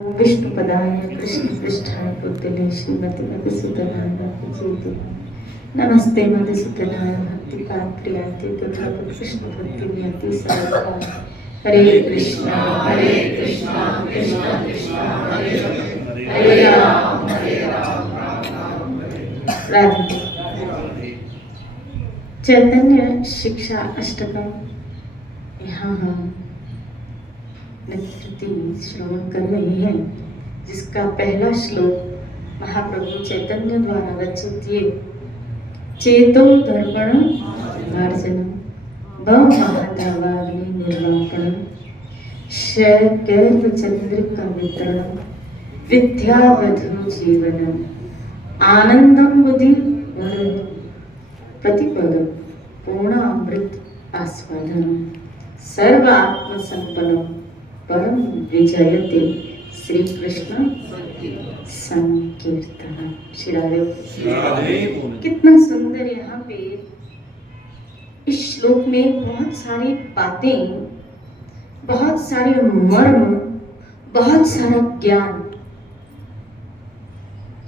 विष्णुपदाय कृष्णपृष्ठाय भूतले श्रीमती मधुसूदनाय भक्तिवेदान्त नमस्ते मधुसूदनाय भक्तिपात्र्याय तथा कृष्ण भक्तिवेदान्त सर्वदा हरे कृष्णा कृष्ण कृष्ण हरे हरे राम राम राधे। चैतन्य शिक्षा अष्टकम यहाँ हम कृति श्रवण कर रहे हैं, जिसका पहला श्लोक महाप्रभु चैतन्य द्वारा रचित ये चेतो दर्पण मार्जन महतावाग्नि निर्वापण शैकैर्व चंद्रिका वितरण विद्यावधु जीवन आनंदम बुद्धि प्रतिपद पूर्णामृत आस्वादन सर्व आत्मसंपन्नम परम विजयते श्री कृष्ण संकीर्तन। श्री राधे। कितना सुंदर यहाँ पे इस श्लोक में बहुत सारी बातें, बहुत सारे मर्म, बहुत सारा ज्ञान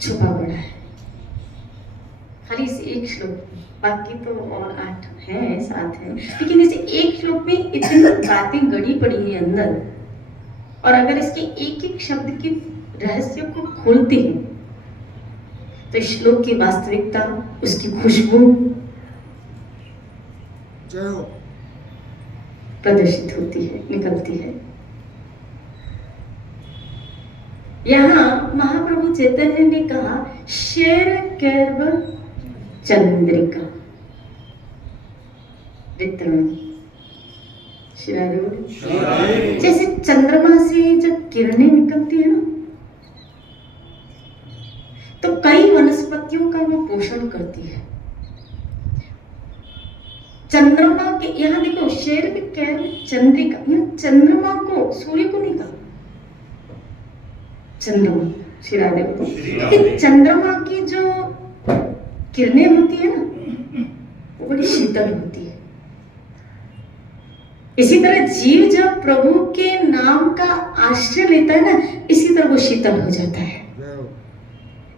छुपा पड़ा है खाली इस एक श्लोक में। बाकी तो और 8 हैं, 7 हैं, लेकिन इस एक श्लोक में इतनी बातें गड़ी पड़ी है अंदर। और अगर इसके एक एक शब्द की रहस्य को खोलते हैं तो श्लोक की वास्तविकता, उसकी खुशबू प्रदर्शित होती है, निकलती है। यहाँ महाप्रभु चैतन्य ने कहा शेर कैर्व चंद्रिका वितरण। जैसे चंद्रमा से जब किरणें निकलती है ना, तो कई वनस्पतियों का वो पोषण करती है। चंद्रमा के यहाँ देखो, शेर में कैर्व चंद्रिका, चंद्रमा को, सूर्य को नहीं कहा, चंद्रमा। श्री राधे। चंद्रमा की जो किरणें होती है ना, वो बड़ी शीतल होती है। इसी तरह जीव जब प्रभु के नाम का आश्रय लेता है ना, इसी तरह वो शीतल हो जाता है।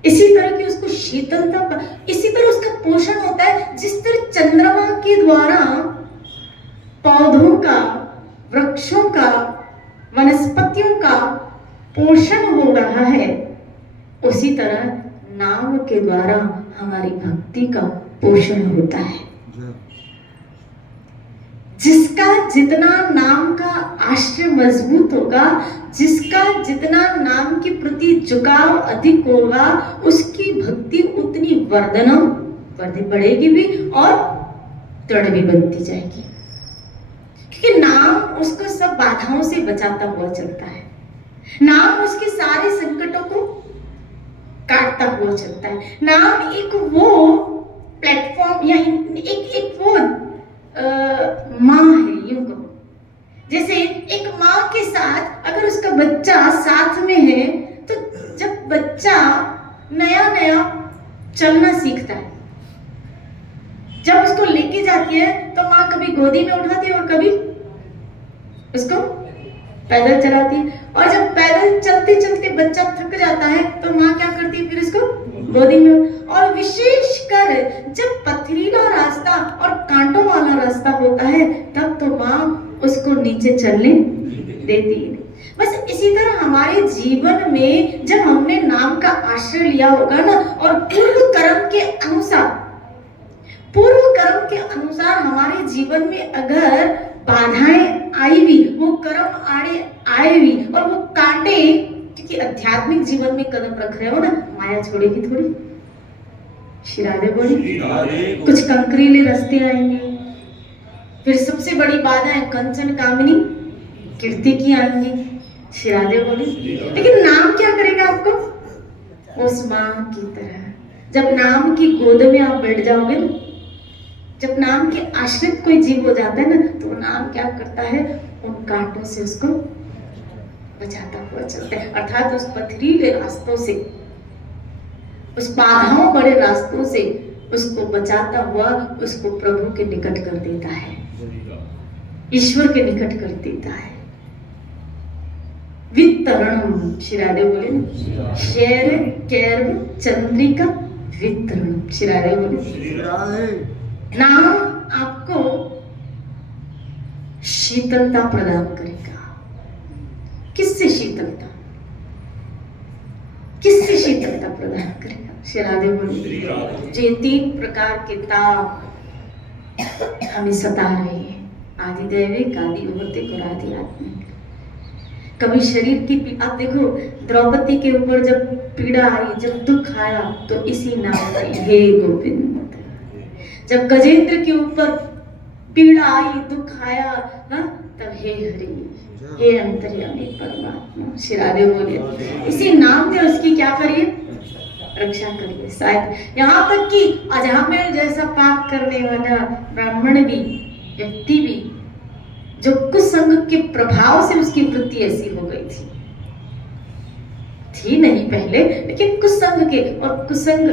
इसी तरह की उसको शीतलता, इसी तरह उसका पोषण होता है। जिस तरह चंद्रमा के द्वारा पौधों का, वृक्षों का, वनस्पतियों का पोषण हो रहा है, उसी तरह नाम के द्वारा हमारी भक्ति का पोषण होता है। जिसका जितना नाम का आश्रय मजबूत होगा, जिसका जितना नाम के प्रति झुकाव अधिक होगा, उसकी भक्ति उतनी बढ़ेगी भी और दृढ़ भी बनती जाएगी। क्योंकि नाम उसको सब बाधाओं से बचाता हुआ चलता है। नाम उसके सारे संकटों को काटता हुआ चलता है। नाम एक वो प्लेटफॉर्म या एक वो माँ है, यूं कहो। जैसे एक माँ के साथ अगर उसका बच्चा साथ में है, तो जब बच्चा नया नया चलना सीखता है, जब उसको लेके जाती है तो माँ कभी गोदी में उठाती है और कभी उसको पैदल चलाती है। और जब पैदल चलते चलते बच्चा थक जाता है तो माँ क्या करती है, फिर उसको गोदी में। और विशेषकर जब पथरीला रास्ता और कांटों वाला रास्ता होता है, तब तो माँ उसको नीचे चलने देती है। बस इसी तरह हमारे जीवन में जब हमने नाम का आश्रय लिया होगा ना, और पूर्व कर्म के अनुसार हमारे जीवन में अगर बाधाएं आई भी, वो कर्म आए भी, और वो कांटे, क्योंकि आध्यात्मिक जीवन में कदम रख रहे हो ना, माया छोड़ेगी थोड़ी। श्री राधे बोली। कुछ कंकरीले रास्ते आएंगे, फिर सबसे बड़ी बाधा है कंचन कामिनी कीर्ति की आएंगी। श्री राधे बोली। लेकिन नाम क्या करेगा आपको? उस माँ की तरह, जब नाम की गोद में आप बैठ जाओगे ना, जब नाम के आश्रित कोई जीव हो जाता है ना, तो नाम क्या करता है, उन कांटों से उसको बचाता हुआ चलता है। अर्थात उस पथरीले रास्तों से, उस बाधाओं बड़े रास्तों से उसको बचाता हुआ उसको प्रभु के निकट कर देता है, ईश्वर के निकट कर देता है। वितरणम। श्री राधे बोले शेर कैर्व चंद्रिका वितरणम। श्री राधे बोले नाम आपको शीतलता प्रदान करेगा। किससे शीतलता? किससे शीतलता प्रदान करेगा? श्री राधे बोले जो 3 प्रकार के ताप हमें सता रहे हैं, आदि दैविक, आदि भौतिक और आदि आत्मिक। कभी शरीर की आप देखो द्रौपदी के ऊपर जब पीड़ा आई, जब दुख आया तो इसी नाम में हे गोविंद। जब गजेंद्र के ऊपर पीड़ा आई, दुख आया, तब हे हरि, हे अंतर्यामी परमात्मा। श्री राधे बोले इसी नाम में उसकी क्या करिए? रक्षा करिए। शायद यहाँ तक कि अजहमेल जैसा पाप करने वाला ब्राह्मण भी, व्यक्ति भी, जो कुसंग के प्रभाव से उसकी वृत्ति ऐसी हो गई थी नहीं पहले, लेकिन कुसंग के, और कुसंग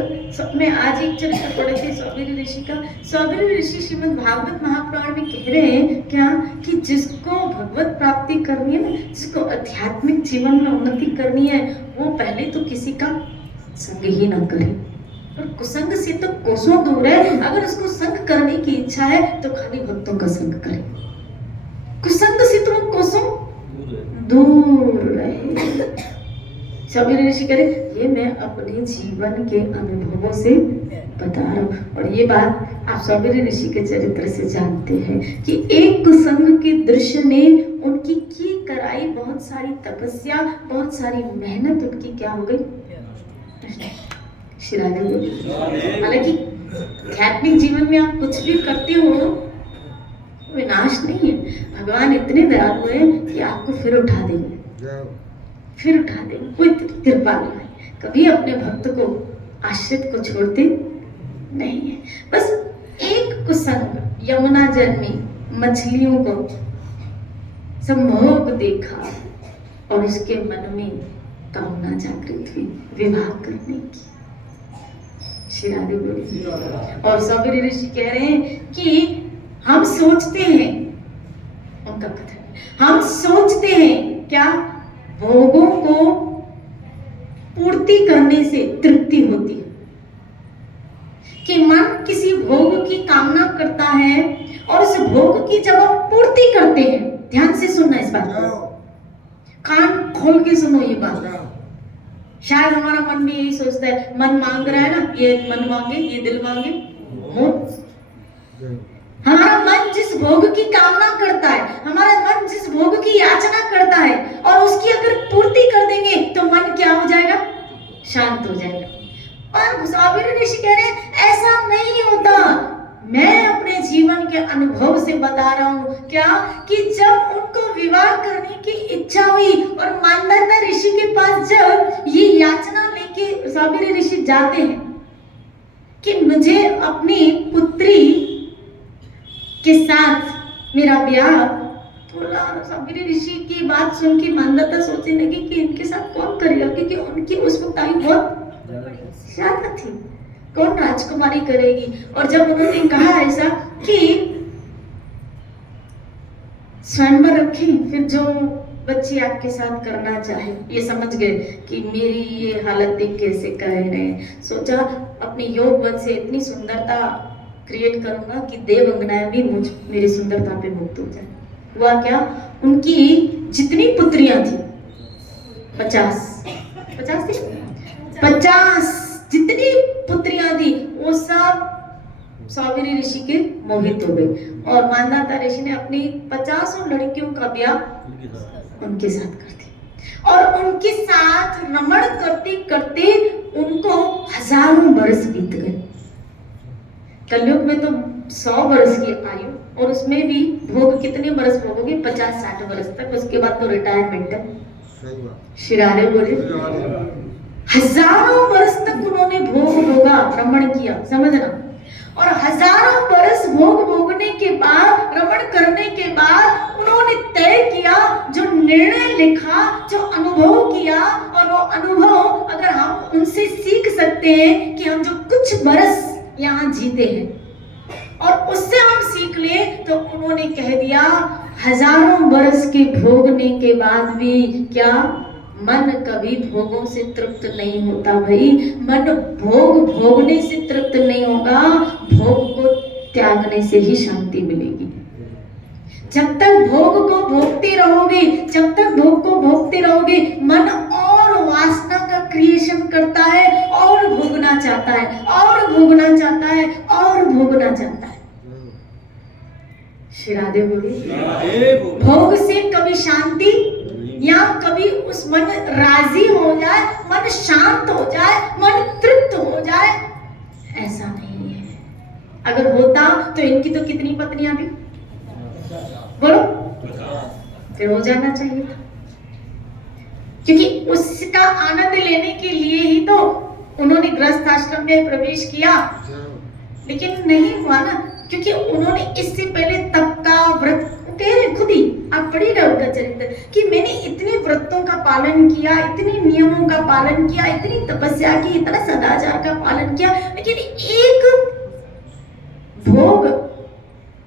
में आज एक चरित्र पढ़े थे सौबीर ऋषि का। सौबीर ऋषि श्रीमद् भागवत महापुराण में कह रहे हैं क्या कि जिसको भगवत प्राप्ति करनी है ना, जिसको आध्यात्मिक जीवन में उन्नति करनी है, वो पहले तो किसी का संग ही न करे। और कुसंग से तो कोसों दूर है। अगर उसको संग करने की इच्छा है तो खाली भक्तों का संग करे। कुसंग से तो कोसों दूर रहे। सौबीर ऋषि करे ये मैं अपने जीवन के अनुभवों से बता रहा हूँ। और ये बात आप सौबीर ऋषि के चरित्र से जानते हैं कि एक कुसंग के दृश्य ने उनकी की कराई बहुत सारी तपस्या, बहुत सारी मेहनत उनकी क्या हो गई? श्री राधे बोली हालांकि आध्यात्मिक जीवन में आप कुछ भी करते हो विनाश नहीं है। भगवान इतने दयालु हैं कि आपको फिर उठा देंगे, फिर उठा देंगे। कोई कृपालु है, कभी अपने भक्त को, आश्रित को छोड़ते नहीं है। बस एक कुसंग यमुना जल में मछलियों को सम्भोग देखा और उसके मन में कामना जागृत हुई विवाह करने की। श्री राधे बोली और सौबीर ऋषि कह रहे हैं कि हम सोचते हैं, उनका कथन, हम सोचते हैं क्या भोगों को पूर्ति करने से तृप्ति होती है, कि मन किसी भोग की कामना करता है और उस भोग की जब हम पूर्ति करते हैं, ध्यान से सुनना इस बात को, कान खोल के सुनो ये बात। शायद हमारा मन भी यही सोचता है, मन मांग रहा है ना, ये मन मांगे, ये दिल मांगे। हमारा मन जिस भोग की कामना करता है, हमारा मन जिस भोग की याचना करता है और उसकी अगर पूर्ति कर देंगे तो मन क्या हो जाएगा? शांत हो जाएगा। और सौबीर ऋषि कह रहे हैं ऐसा नहीं होता। मैं अपने जीवन के अनुभव से बता रहा हूँ क्या कि जब उनको विवाह करने की इच्छा हुई और मानदाता ऋषि के पास जब ये याचना लेके सौबीर ऋषि जाते हैं कि मुझे अपनी पुत्री के साथ मेरा ब्याह, थोड़ा सौबीर ऋषि की बात सुन के मानदाता सोचने लगी कि इनके साथ कौन करेगा, क्योंकि उनकी उस वक्त आयु बहुत ज्यादा थी, कौन राजकुमारी करेगी। और जब उन्होंने कहा ऐसा कि स्वयंवर रखें, फिर जो बच्ची आपके साथ करना चाहे, ये समझ गए कि मेरी ये हालत देख कैसे कह रहे हैं। सोचा अपने योग बल से इतनी सुंदरता क्रिएट करूंगा कि देव अंगनाएं भी मेरी सुंदरता पे मुक्त हो जाए। हुआ क्या, उनकी जितनी पुत्रियां थी 50 जितनी पुत्रियां थी वो सब सौबीर ऋषि के मोहित हो गई और मानदाता ऋषि ने अपनी 50 लड़कियों का ब्याह उनके साथ कर दिया। और उनके साथ रमण करते करते उनको हजारों बरस बीत गए। कलयुग में तो 100 वर्ष की आयु, और उसमें भी भोग कितने बरस भोगोगे? 50-60 वर्ष तक, उसके बाद तो रिटायरमेंट है। श्री राधे बोले हजारों वर्ष तक उन्होंने भोग भोगा, भ्रमण किया, समझना। और हजारों वर्ष भोग भोगने के बाद, रमण करने के बाद उन्होंने तय किया, जो निर्णय लिखा, जो अनुभव किया, और वो अनुभव अगर हम उनसे सीख सकते हैं कि हम जो कुछ बरस यहाँ जीते हैं और उससे हम सीख ले, तो उन्होंने कह दिया हजारों बरस के भोगने के बाद भी क्या मन कभी भोगों से तृप्त नहीं होता भाई। मन भोग भोगने से तृप्त नहीं होगा, भोग को त्यागने से ही शांति मिलेगी। जब तक भोग को भोगते रहोगे, जब तक भोग को भोगते रहोगे, मन और वासना का क्रिएशन करता है, और भोगना चाहता है, और भोगना चाहता है, और भोगना चाहता है। श्री राधे बोलिए। भोग से कभी शांति या कभी उस मन राजी हो जाए, मन शांत हो जाए, मन तृप्त हो जाए, ऐसा नहीं है। अगर होता तो इनकी तो कितनी पत्नियां भी, बोलो, फिर हो जाना चाहिए था। क्योंकि उसका आनंद लेने के लिए ही तो उन्होंने गृहस्थ आश्रम में प्रवेश किया, लेकिन नहीं हुआ ना, क्योंकि उन्होंने इससे पहले तप का व्रत, कह रहे खुद ही, आप पढ़ी रहे उनका चरित्र कि मैंने इतने व्रतों का पालन किया, इतने नियमों का पालन किया, इतनी तपस्या की, इतना सदाचार का पालन किया, लेकिन एक भोग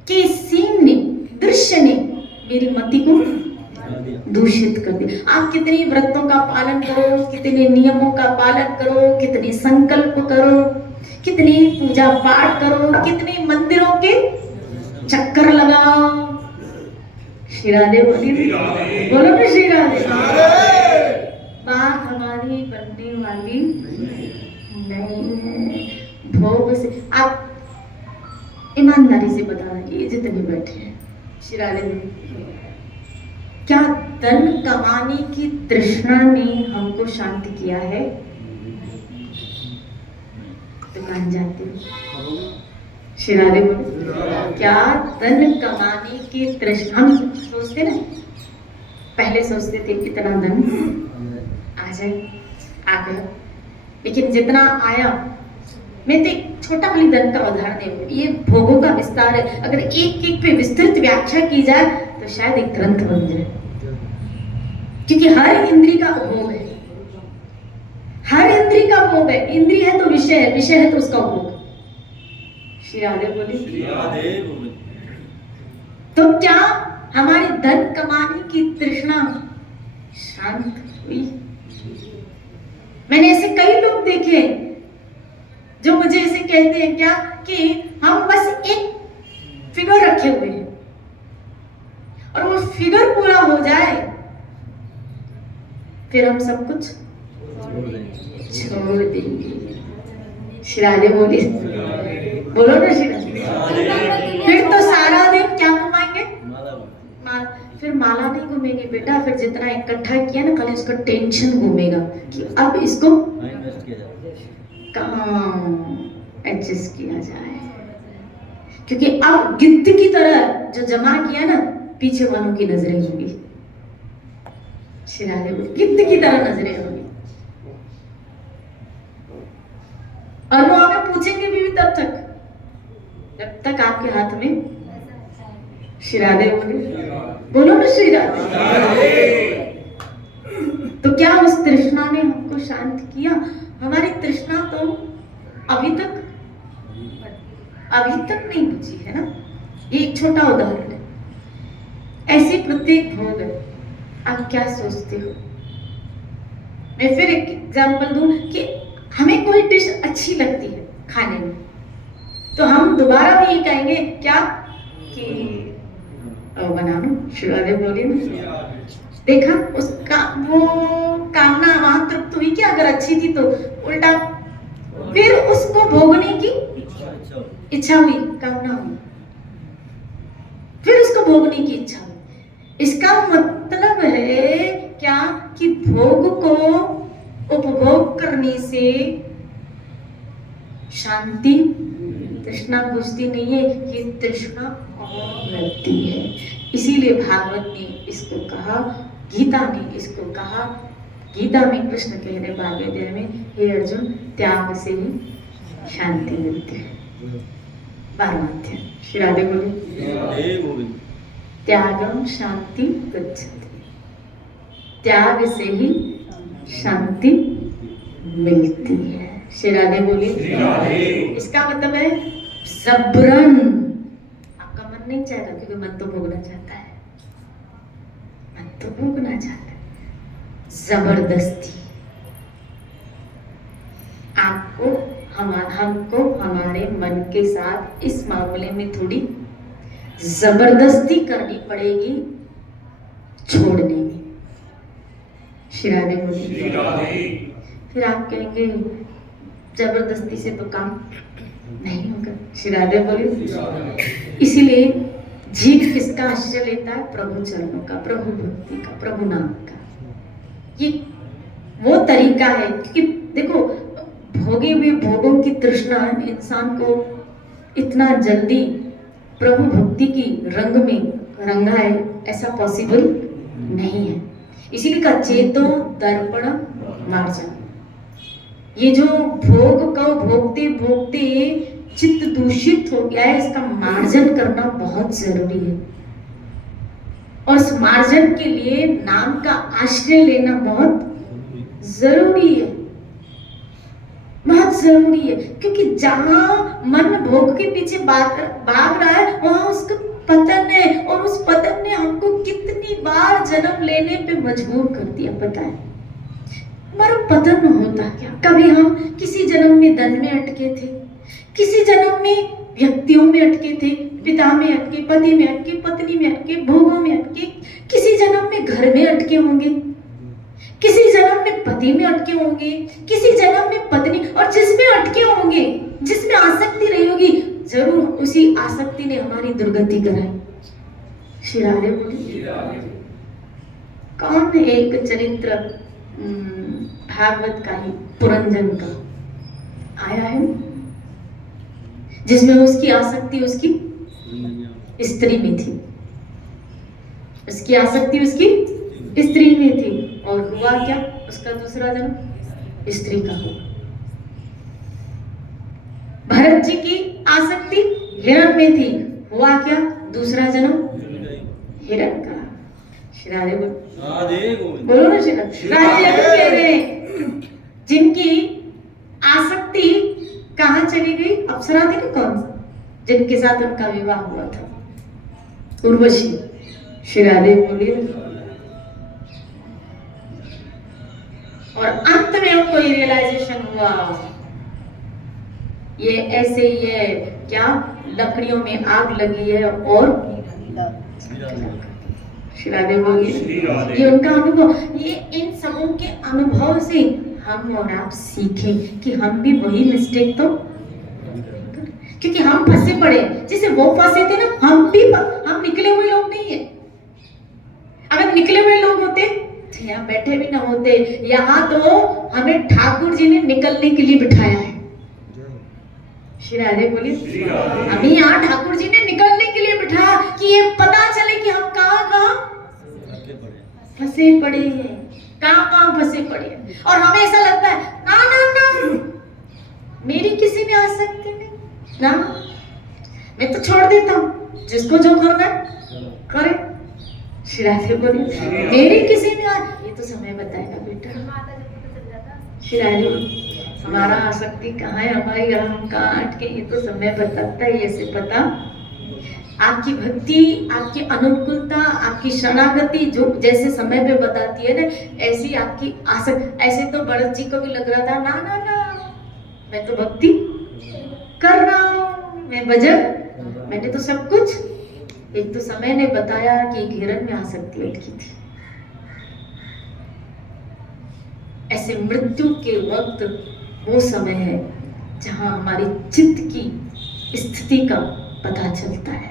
के सीन ने, दृश्य ने मेरी मति को दूषित कर दिया। आप कितने व्रतों का पालन करो, कितने नियमों का पालन करो, कितने संकल्प करो, कितने पूजा पाठ करो, कितने मंदिरों के चक्कर लगाओ, श्री राधे बोलिए, बोलो ना श्री राधे। बात हमारी बनने वाली नहीं है भोग से। आप ईमानदारी से बताना, ये जितने बैठे हैं, श्री राधे बोलिए, क्या धन कमाने की तृष्णा ने हमको शांत किया है? दुकान जाते हो, श्री राधे बोलिए, क्या धन कमाने की तृष्णा, हम सोचते ना, पहले सोचते थे कितना धन आ जाए, आ गया, लेकिन जितना आया, मैं तो एक छोटा वाली धन का उदाहरण दे, ये भोगों का विस्तार है। अगर एक एक पे विस्तृत व्याख्या की जाए तो शायद एक ग्रंथ बन जाए, क्योंकि हर इंद्री का भोग है, हर इंद्री का भोग है। इंद्री है तो विषय है, विषय है तो उसका भोग। श्री राधे बोली। तो क्या हमारी धन कमाने की तृष्णा शांत हुई? मैंने ऐसे कई लोग देखे जो मुझे ऐसे कहते हैं क्या कि हम बस एक फिगर रखे हुए हैं और वो फिगर पूरा हो जाए फिर हम सब कुछ छोड़ देंगे। श्री राधे बोलिए, बोलो ना श्री राधे। फिर तो सारा दिन क्या घुमाएंगे? फिर माला नहीं घूमेगी बेटा, फिर जितना इकट्ठा किया ना खाली उसका टेंशन घूमेगा कि अब इसको कहाँ एडजस्ट किया जाए, क्योंकि अब गिद्ध की तरह जो जमा किया ना पीछे वालों की नजरें होंगी। श्री राधे बोली, गिद्ध की तरह नजरें होंगी और वो हमें पूछेंगे भी तब तक जब तक आपके हाथ में। श्री राधे बोली, बोलो ना श्री राधे। तो क्या उस तृष्णा ने हमको शांत किया? हमारी तृष्णा तो अभी तक नहीं बुझी है ना। एक छोटा उदाहरण है, ऐसे प्रत्येक भोग है। आप क्या सोचते हो? मैं फिर एक एग्जांपल दूं कि हमें कोई डिश अच्छी लगती है खाने में, तो हम दोबारा भी ये कहेंगे क्या कि बना लो। श्री राधे बोली, देखा उसका वो कामना वहां तृप्त हुई क्या? अगर अच्छी थी तो उल्टा फिर उसको भोगने की इच्छा हुई, कामना हुई, फिर उसको भोगने की इच्छा हुई। इसका मतलब है क्या कि भोग को उपभोग करने से शांति, तृष्णा बुझती नहीं है, ये तृष्णा और बढ़ती है। इसीलिए भागवत ने इसको कहा, गीता ने इसको कहा। गीता में कृष्ण कह रहे 12वें अध्याय में, हे अर्जुन त्याग से ही शांति मिलती है। 12वां अध्याय। श्री राधे बोले, त्यागम शांति गच्छति, त्याग से ही शांति मिलती है। श्री राधे बोली। इसका मतलब है जबरन आपका मन नहीं चाहेगा, क्योंकि मन तो भोगना चाहता है। तो भोगना चाहता है जबरदस्ती। हमको हमारे मन के साथ इस मामले में थोड़ी जबरदस्ती करनी पड़ेगी छोड़ने में। श्री राधे बोलिए। फिर आप कहेंगे जबरदस्ती से तो काम नहीं होगा। श्री राधे बोलिए। इसीलिए जीव किसका आश्रय लेता है? प्रभु चरणों का, प्रभु भक्ति का, प्रभु नाम का। ये वो तरीका है कि देखो भोगे हुए भोगों की तृष्णा इंसान को इतना जल्दी प्रभु भक्ति की रंग में रंगाए, ऐसा पॉसिबल नहीं है। इसीलिए का चेतो दर्पण मार्जन। ये जो भोग को भोगते भोगते चित्त दूषित हो गया है, इसका मार्जन करना बहुत जरूरी है। और इस मार्जन के लिए नाम का आश्रय लेना बहुत जरूरी है, बहुत जरूरी है। क्योंकि जहां मन भोग के पीछे भाग रहा है वहां उसका पतन है, और उस पतन ने हमको कितनी बार जन्म लेने पे मजबूर कर दिया पता है। हमारा पतन होता क्या? कभी हम किसी जन्म में धन में अटके थे, किसी जन्म में व्यक्तियों में अटके थे, पिता में अटके, पति में अटके, पत्नी में अटके, भोगों में अटके, किसी जन्म में घर में अटके होंगे, किसी जन्म में पति में अटके होंगे, किसी जन्म में पत्नी, और जिसमें अटके होंगे, जिसमें आसक्ति रही होगी, जरूर उसी आसक्ति ने हमारी दुर्गति कराई। श्री राधे बोलिए। कौन एक चरित्र भागवत का ही पुरंजन का आया है जिसमें उसकी आसक्ति उसकी स्त्री में थी, उसकी आसक्ति उसकी स्त्री में थी, और हुआ क्या? उसका दूसरा जन्म स्त्री का हुआ। भरत जी की आसक्ति हिरण में थी, हुआ क्या? दूसरा जन्म हिरण का। श्री राधे बोलो ना। श्री राधे कह रहे जिनकी आसक्ति कहाँ चली गई? अप्सरा थी ना, कौन सा, जिनके साथ उनका विवाह हुआ था, उर्वशी। श्री राधे बोलिए। और अंत में उनको ये रियलाइजेशन हुआ, ये ऐसे ही है क्या, लकड़ियों में आग लगी है और श्री राधे बोलिए। ये उनका अनुभव, ये इन सबों के अनुभव से हम और आप सीखें कि हम भी वही मिस्टेक तो, क्योंकि हम फंसे पड़े, जैसे वो फंसे थे ना, हम निकले हुए लोग नहीं है। अगर निकले हुए लोग होते तो यहाँ बैठे भी ना होते। यहाँ तो हमें ठाकुर जी ने निकलने के लिए बिठाया है। श्री राधे बोलिए। हमें यहाँ ठाकुर जी ने निकलने के लिए बिठाया कि ये पता चले कि हम कहाँ फंसे पड़े हैं, कहाँ फंसे पड़े हैं। और हमें ऐसा लगता है ना ना ना, मेरी किसी में आसक्ति नहीं ना, मैं तो छोड़ देता हूँ, जिसको जो करना है करे। श्री राधे बोलिए। मेरी किसी में ये तो समय बताएगा बेटा। श्री राधे, हमारा आसक्ति कहाँ है, हमारी हम कहाँ अटके, ये तो समय बताता है। ऐसे पता आपकी भक्ति, आपकी अनुकूलता, आपकी शरणागति जो जैसे समय पे बताती है ना, ऐसी आपकी आसक्ति। ऐसे तो भरत जी को भी लग रहा था ना ना ना, मैं तो भक्ति कर रहा हूँ, मैं भजन, मैंने तो सब कुछ। एक तो समय ने बताया कि हिरण में आसक्ति अटकी थी। ऐसे मृत्यु के वक्त वो समय है जहां हमारी चित्त की स्थिति का पता चलता है,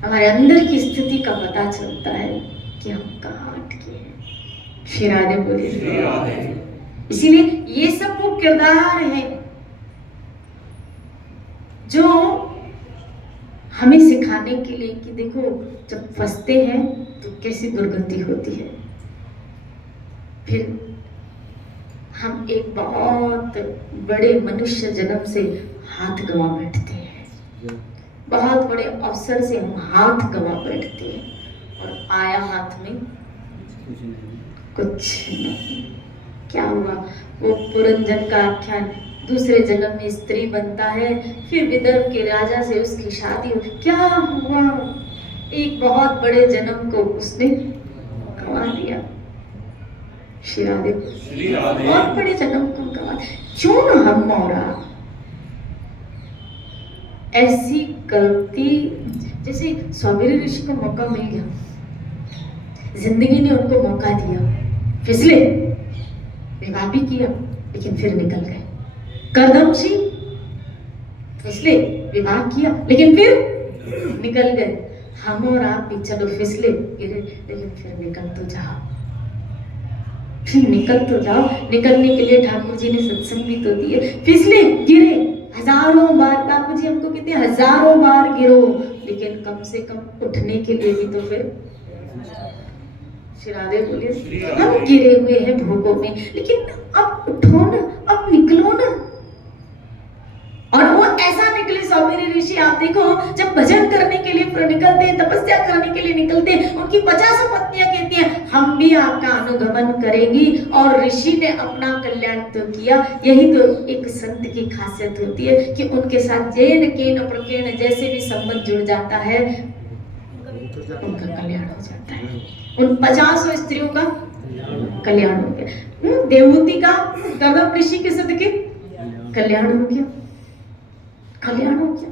हमारे अंदर की स्थिति का पता चलता है कि हम कहाँ अटके हैं। श्री राधे बोलिए। इसीलिए ये सब वो किरदार है जो हमें सिखाने के लिए कि देखो जब फंसते हैं तो कैसी दुर्गति होती है। फिर हम एक बहुत बड़े मनुष्य जन्म से हाथ गंवा बैठते हैं, बहुत बड़े अवसर से हम हाथ गंवा बैठते हैं, और आया हाथ में कुछ नहीं। क्या हुआ? वो पुरंजन का आख्यान, दूसरे जन्म में स्त्री बनता है, फिर विदर्भ के राजा से उसकी शादी हो। क्या हुआ? एक बहुत बड़े जन्म को उसने गंवा दिया। श्री राधे, बहुत बड़े जन्म को गंवा दिया। क्यों न हम और आप ऐसी गलती, जैसे स्वामित्व ऋषि को मौका मिल गया, जिंदगी ने उनको मौका दिया, फिसले, विवाह भी किया लेकिन फिर निकल गए। कर्दमसी फिसले, विवाह किया लेकिन फिर निकल गए। हम और आप भी चलो फिसले गिरे लेकिन फिर निकल तो जाओ, फिर निकल तो जाओ। निकलने के लिए ठाकुर जी ने सत्संग भी तो दिए। फिसले गिरे हजारों बार, ठाकुर जी हमको कहते हैं हजारों बार गिरो, लेकिन कम से कम उठने के लिए भी तो फिर। श्री राधे बोलिए, हम गिरे हुए हैं भोगों में, लेकिन अब उठो ना, अब निकलो ना। और वो ऐसा निकले स्वामी ऋषि, आप देखो जब भजन करने के लिए निकलते हैं, तपस्या करने के लिए निकलते हैं, उनकी 50 पत्नियां कहती हैं हम भी आपका अनुगमन करेंगी। और ऋषि ने अपना कल्याण तो किया। यही तो एक संत की खासियत होती है कि उनके साथ जैन केन प्रकेण जैसे भी संबंध जुड़ जाता है, उनका कल्याण हो जाता है। उन 50 स्त्रियों का कल्याण हो गया। देवहूति का गर्भ ऋषि के सदके कल्याण हो गया, कल्याण हो गया।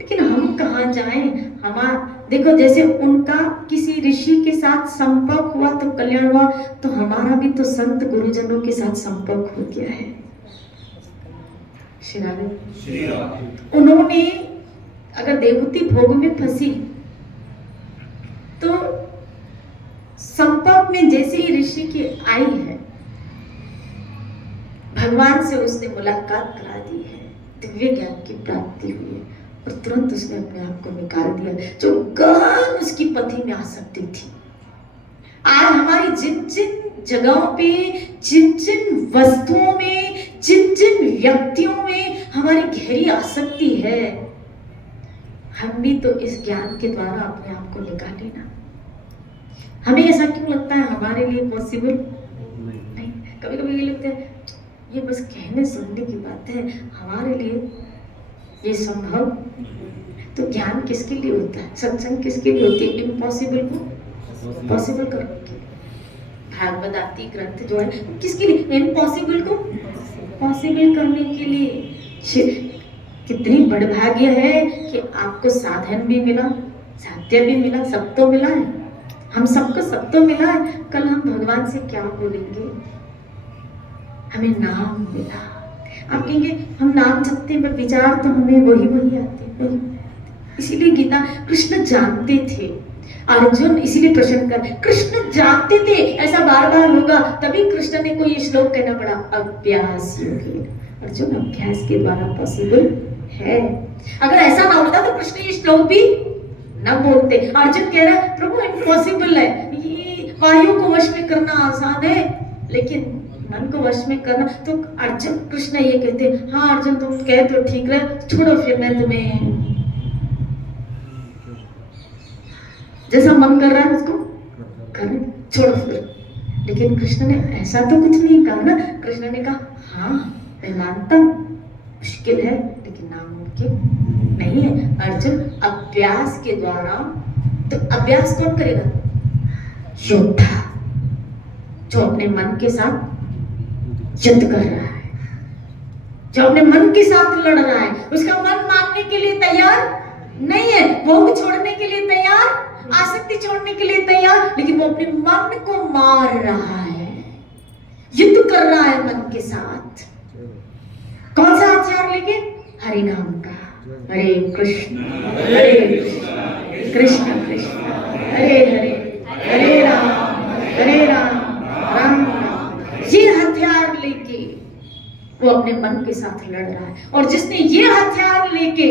लेकिन हम कहाँ जाएं? हमारा देखो, जैसे उनका किसी ऋषि के साथ संपर्क हुआ तो कल्याण हुआ, तो हमारा भी तो संत गुरुजनों के साथ संपर्क हो गया है। श्री राधे, उन्होंने अगर देवहूति भोग में फंसी तो संपर्क में जैसे ही ऋषि की आई है, भगवान से उसने मुलाकात करा दी है, दिव्य ज्ञान की प्राप्ति हुई है, और तुरंत उसने अपने आप को निकाल दिया जो गहन उसकी पथि में आसक्ति थी। आज हमारी जिन जिन जगहों पे, जिन जिन वस्तुओं में, जिन जिन व्यक्तियों में हमारी गहरी आसक्ति है, हम भी तो इस ज्ञान के द्वारा अपने आप को निकाले ना। हमें ऐसा क्यों लगता है हमारे लिए पॉसिबल नहीं? कभी कभी ये लगता है ये बस कहने सुनने की बात है, हमारे लिए ये संभव। तो ज्ञान किसके लिए होता है? सत्संग किसके लिए होती है? इम्पॉसिबल को पॉसिबल करने के लिए। भागवत आदि ग्रंथ जो है किसके लिए? इम्पॉसिबल को पॉसिबल करने के लिए। कितनी बड़भाग्य है कि आपको साधन भी मिला, साध्य भी मिला, सब तो मिला है। हम सबको सब तो मिला है। कल हम भगवान से क्या बोलेंगे? हमें नाम मिला। आप कहेंगे हम नाम जपते हैं पर विचार तो हमें वही आते हैं। इसीलिए गीता, कृष्ण जानते थे, अर्जुन इसीलिए प्रश्न कर, कृष्ण जानते थे ऐसा बार बार होगा, तभी कृष्ण ने कोई श्लोक कहना पड़ा, अभ्यास योगेन। अर्जुन, अभ्यास के द्वारा पॉसिबल है। अगर ऐसा ना होता तो कृष्ण ये श्लोक भी न बोलते। अर्जुन कह रहा है प्रभु इम्पॉसिबल है, ये वायु को वश में करना आसान है लेकिन मन को वश में करना। तो अर्जुन, कृष्ण ये कहते, हाँ अर्जुन तुम कह तो ठीक रहे, छोड़ो फिर मैं तुम्हें जैसा मन कर रहा है उसको कर, छोड़ो फिर। लेकिन कृष्ण ने ऐसा तो कुछ नहीं कहा ना। कृष्ण ने कहा हाँ मैं मानता हूं मुश्किल है लेकिन नामुमकिन नहीं है। अर्जुन, अभ्यास के द्वारा, तो अभ्यास कौन करेगा? योद्धा, जो अपने मन के साथ युद्ध कर रहा है, जो अपने मन के साथ लड़ रहा है। उसका मन मानने के लिए तैयार नहीं है, भोग छोड़ने के लिए तैयार, आसक्ति छोड़ने के लिए तैयार, लेकिन वो अपने मन को मार रहा है, युद्ध कर रहा है मन के साथ। कौन सा हथियार लेके? हरि नाम का। हरे कृष्ण कृष्ण कृष्ण हरे हरे, हरे राम राम राम। ये हथियार लेके वो अपने मन के साथ लड़ रहा है। और जिसने ये हथियार लेके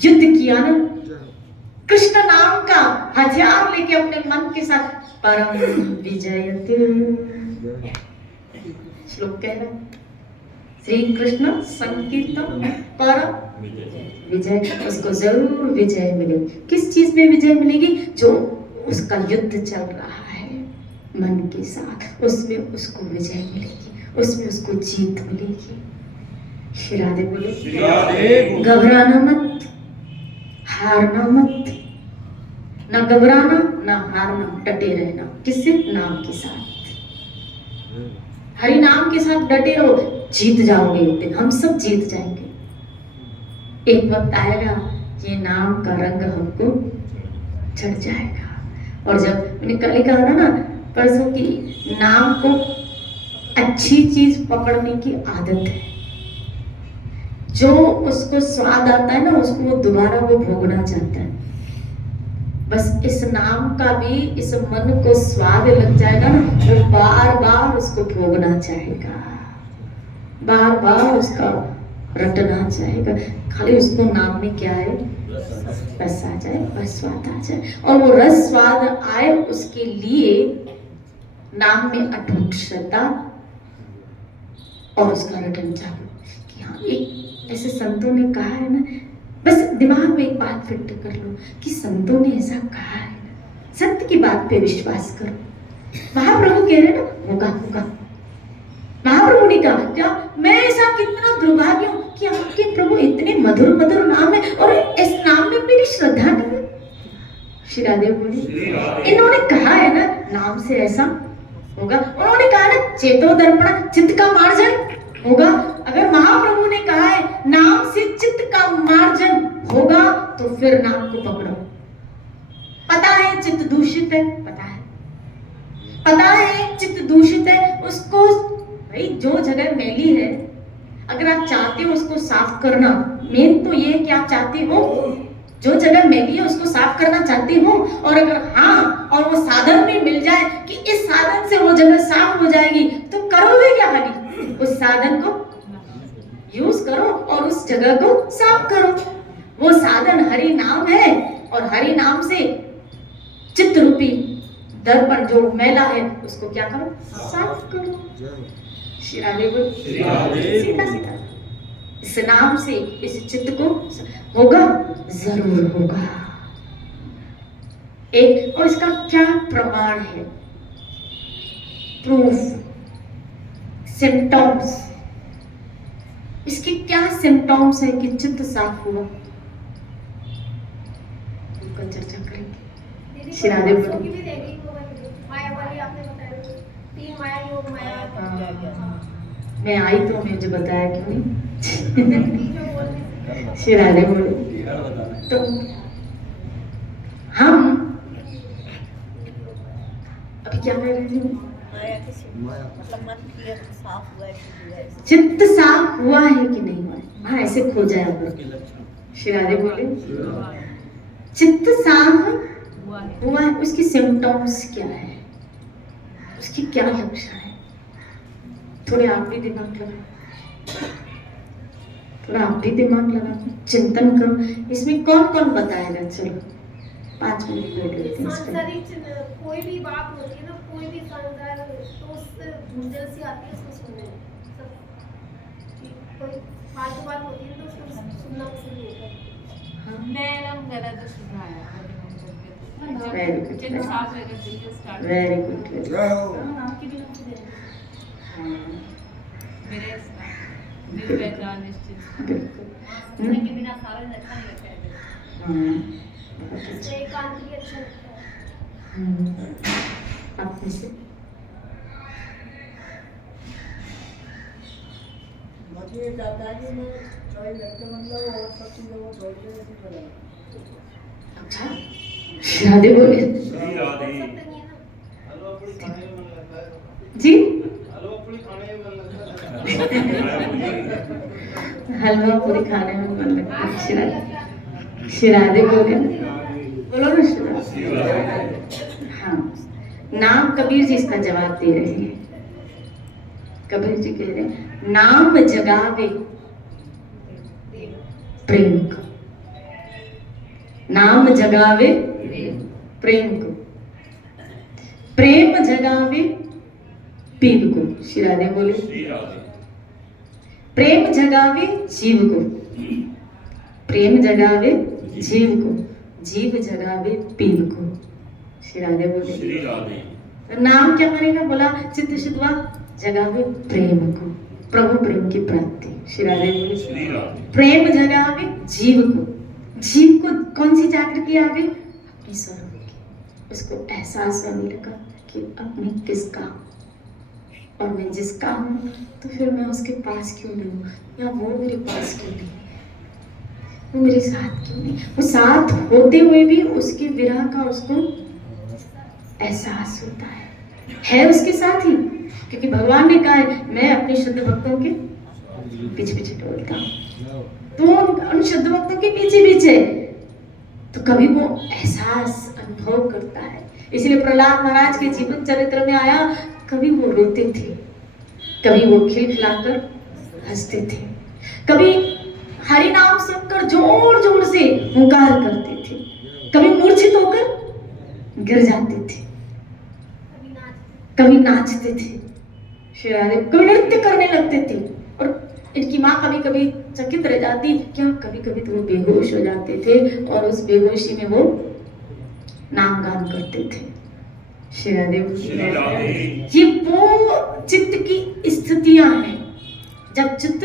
युद्ध किया ना, कृष्ण नाम का हथियार लेके अपने मन के साथ, परम विजयते, श्लोक कह रहा है, श्री कृष्ण संकीर्तन परम विजय। उसको जरूर विजय मिलेगी। किस चीज में विजय मिलेगी? जो उसका युद्ध चल रहा है मन के साथ, उसमें उसको विजय मिलेगी, उसमें उसको जीत मिलेगी। श्री राधे बोले, घबराना मत, हारना मत, ना घबराना ना हारना, डटे रहना। किससे? नाम के साथ। हरि नाम के साथ डटे रहो, जीत जाओगे एक दिन, हम सब जीत जाएंगे। एक वक्त आएगा ये नाम का रंग हमको चढ़ जाएगा। और जब मैंने कल ही कहा था ना परसों की, नाम को अच्छी चीज पकड़ने की आदत है। जो उसको स्वाद आता है ना, उसको वो दोबारा वो भोगना चाहता है। बस इस नाम का भी इस मन को स्वाद लग जाएगा ना, वो बार बार उसको भोगना चाहेगा, बार बार उसका रटना चाहेगा। खाली उसको नाम में क्या है? रस आ जाए, बस स्वाद आ जाए। और वो रस स्वाद आए उसके लिए नाम में अटूट श्रद्धा और उसका रटन चालू। कि हाँ, एक ऐसे संतों ने कहा है ना, बस दिमाग में एक बात फिट कर लो कि संतों ने ऐसा कहा है ना, सत्य की बात पे विश्वास करो। महाप्रभु कह रहे ना, होगा होगा। महाप्रभु ने कहा क्या, मैं ऐसा कितना दुर्भाग्य हूं कि आपके प्रभु इतने मधुर मधुर नाम है और इस नाम में मेरी श्रद्धा नहीं है। श्री राधे बोले, इन्होंने कहा है ना नाम से ऐसा होगा। उन्होंने कहा ना चेतो दर्पण, चित्त का मार्जन होगा। अगर महाप्रभु ने कहा है नाम से चित्त का मार्जन होगा, तो फिर नाम को पकड़ो। पता है चित्त दूषित है, पता है चित्त दूषित है, उसको भाई जो जगह मैली है, अगर आप चाहते हो उसको साफ करना, मेन तो ये है कि आप चाहते हो जो जगह मैली है उसको साफ करना चाहते हो। और अगर हाँ, और वो साधन भी मिल जाए कि इस साधन से वो जगह साफ हो जाएगी, तो करोगे क्या? खाली उस साधन को यूज करो और उस जगह को साफ करो। वो साधन हरि नाम है और हरि नाम से चित्त रूपी दर्पण जो मैला है उसको क्या करो? साफ करो। श्री राधे बोल, सीधा सीधा इस नाम से इस चित्त को होगा, जरूर होगा। एक और इसका क्या प्रमाण है? Proof, symptoms. इसके क्या सिम्टम्स है कि चित्त साफ हुआ? उनका चर्चा करेंगे। श्री राधे बोल, मैं आई तो मुझे बताया क्यों नहीं? श्री राधे बोले, तो हम अभी क्या कर रहे थे? चित्त साफ हुआ है कि नहीं हुआ? हाँ, ऐसे खो जाए। श्री राधे बोले, चित्त साफ हुआ है, उसकी सिम्टम्स क्या है, उसकी क्या लक्षण है? थोड़े आप भी दिमाग लगाओ, थोड़ा आप भी दिमाग लगाओ, चिंतन करो। इसमें कौन कौन बताएगा? चलो 5 मिनट बोल लेते हैं। कोई भी बात होती है ना, कोई भी संसार, तो उससे भूजल सी आती है उसको सुनने। कोई फालतू बात होती है तो उसको सुनना पसंद नहीं होता। मैडम गलत तो सुनाया वेरी गुड, वेरी गुड। मेरी पहचान निश्चित के बिना सारा अच्छा नहीं लगता है। इससे एकांत भी अच्छा लगता है। अपने से मुझे दादाजी ने चॉइस रखते, मतलब और सब चीज़ों को छोड़ के ऐसे बोला। अच्छा, राधे बोले जी, हलवा पूरी खाने में मन लगता है। श्री राधे बोले, बोलो ना श्री राधे। हाँ, नाम कबीर जी इसका जवाब दे रहे हैं। कबीर जी कह रहे हैं, नाम जगावे प्रेम को, नाम जगावे प्रेम को, प्रेम जगावे पीव को। श्री राधे बोले, प्रेम जगावे जीव को, प्रेम जगावे जीव को, जीव जगावे पीव को। श्री राधे बोले, नाम क्या करेगा? बोला चित्त शुद्धवा जगावे प्रेम को, प्रभु प्रेम की प्राप्ति। श्री राधे बोले, प्रेम जगावे जीव को, जीव को कौन सी जागृति आ गई? अपनी स्वरूप की। उसको एहसास होने लगा कि अब मैं किसका और मैं जिसका हूँ, तो फिर मैं उसके पास क्यों नहीं हूँ, या वो मेरे पास क्यों नहीं, वो मेरे साथ क्यों नहीं। वो साथ होते हुए भी उसके विरह का उसको एहसास होता है उसके साथ ही, क्योंकि भगवान ने कहा है मैं अपने शुद्ध भक्तों के पीछे पीछे डोलता हूँ, तो उन शुद्ध भक्तों के पीछे पीछे, तो कभी वो एहसास अनुभव करता है। इसलिए प्रहलाद महाराज के जीवन चरित्र में आया, कभी वो रोते थे, कभी वो खिलखिलाकर हंसते थे, कभी हरि नाम सुनकर जोर जोर से हुंकार करते थे, कभी मूर्छित होकर गिर जाते थे, कभी नाचते थे, श्री राधे कभी नृत्य करने लगते थे। और इनकी माँ कभी कभी चकित रह जाती, क्या कभी कभी तो वो बेहोश हो जाते थे और उस बेहोशी में वो नाम गान करते थे। श्री राधे। ये वो चित्त की स्थितियां हैं, जब चित्त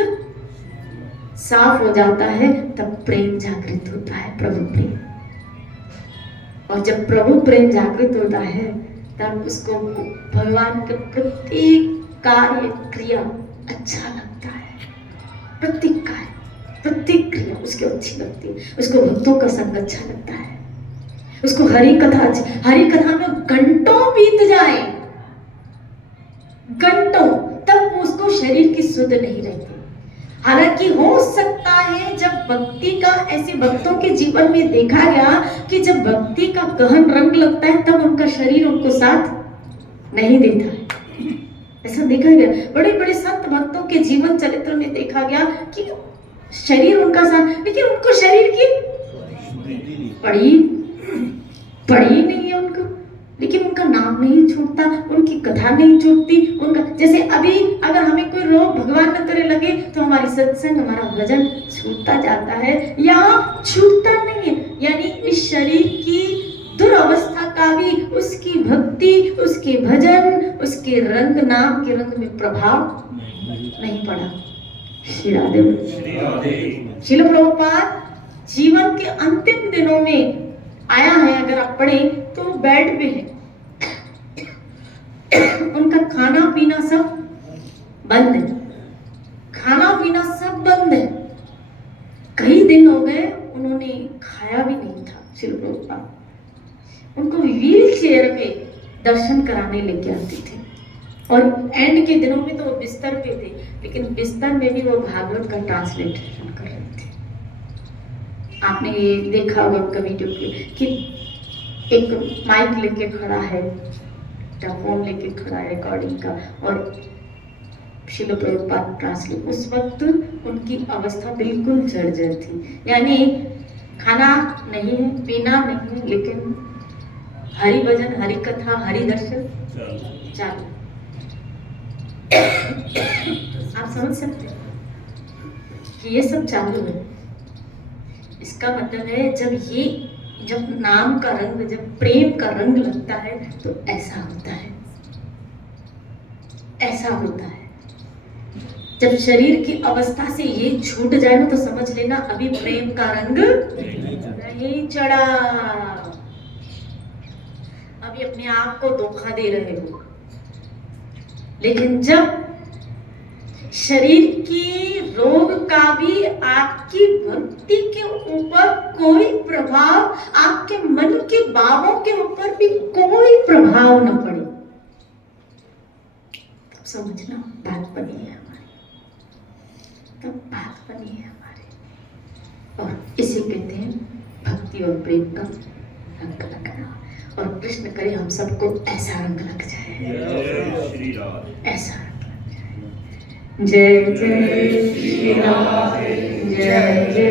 साफ हो जाता है तब प्रेम जागृत होता है, प्रभु प्रेम। और जब प्रभु प्रेम जागृत होता है तब उसको भगवान के प्रत्येक कार्य क्रिया अच्छा लगता है, प्रत्येक कार्य प्रत्येक क्रिया उसकी अच्छी लगती है, उसको भक्तों का संग अच्छा लगता है, उसको हरि कथा में घंटों बीत जाए, घंटों, तब उसको शरीर की सुध नहीं रहती। हालांकि हो सकता है जब भक्ति का ऐसे भक्तों के जीवन में देखा गया कि जब भक्ति का गहन रंग लगता है तब उनका शरीर उनको साथ नहीं देता है, ऐसा देखा गया। बड़े बड़े संत भक्तों के जीवन चरित्र में देखा गया कि शरीर उनका साथ, लेकिन उनको शरीर की पड़ी नहीं है उनको, लेकिन उनका नाम नहीं छूटता, उनकी कथा नहीं छूटती, उनका जैसे अभी अगर हमें कोई रोग भगवान न करे लगे तो हमारी सत्संग हमारा भजन छूटता जाता है, यहाँ छूटता नहीं है। यानी इस शरीर की दुरावस्था का भी उसकी भक्ति, उसके भजन, उसके रंग, नाम के रंग में प्रभाव नहीं पड़ा। श्री राधे। श्रील प्रभुपाद जीवन के अंतिम दिनों में आया है, अगर आप पढ़ें तो बेड पे है, उनका खाना पीना सब बंद है, खाना पीना सब बंद है, कई दिन हो गए उन्होंने खाया भी नहीं था। श्री प्रभुपाद उनको व्हील चेयर पे दर्शन कराने लेके आते थे, और एंड के दिनों में तो वो बिस्तर पे थे, लेकिन बिस्तर में भी वो भागवत का ट्रांसलेशन कर रहे थे। आपने ये देखा होगा उनका वीडियो कि एक माइक लेके खड़ा है, फोन लेके खड़ा है रिकॉर्डिंग का, और श्रील प्रभुपाद ट्रांसलेट। उस वक्त उनकी अवस्था बिल्कुल जर्जर थी, यानी खाना नहीं है, पीना नहीं है, लेकिन हरि भजन, हरि कथा, हरि दर्शन चालू। आप समझ सकते हैं कि ये सब चालू है। इसका मतलब है जब नाम का रंग, जब प्रेम का रंग लगता है तो ऐसा होता है, ऐसा होता है। जब शरीर की अवस्था से ये छूट जाए ना तो समझ लेना अभी प्रेम का रंग नहीं चढ़ा, अभी अपने आप को धोखा दे रहे हो। लेकिन जब शरीर की रोग का भी आपकी भक्ति के ऊपर कोई प्रभाव, आपके मन के भावों के ऊपर भी कोई प्रभाव न पड़े, तब समझना बात बनी है हमारी, तब बात बनी है हमारी। और इसे कहते हैं भक्ति और प्रेम का रंग लगना। और कृष्ण करे हम सबको ऐसा रंग लग जाए, ऐसा रंग लग जाए। जय जय श्री राधे, जय जय।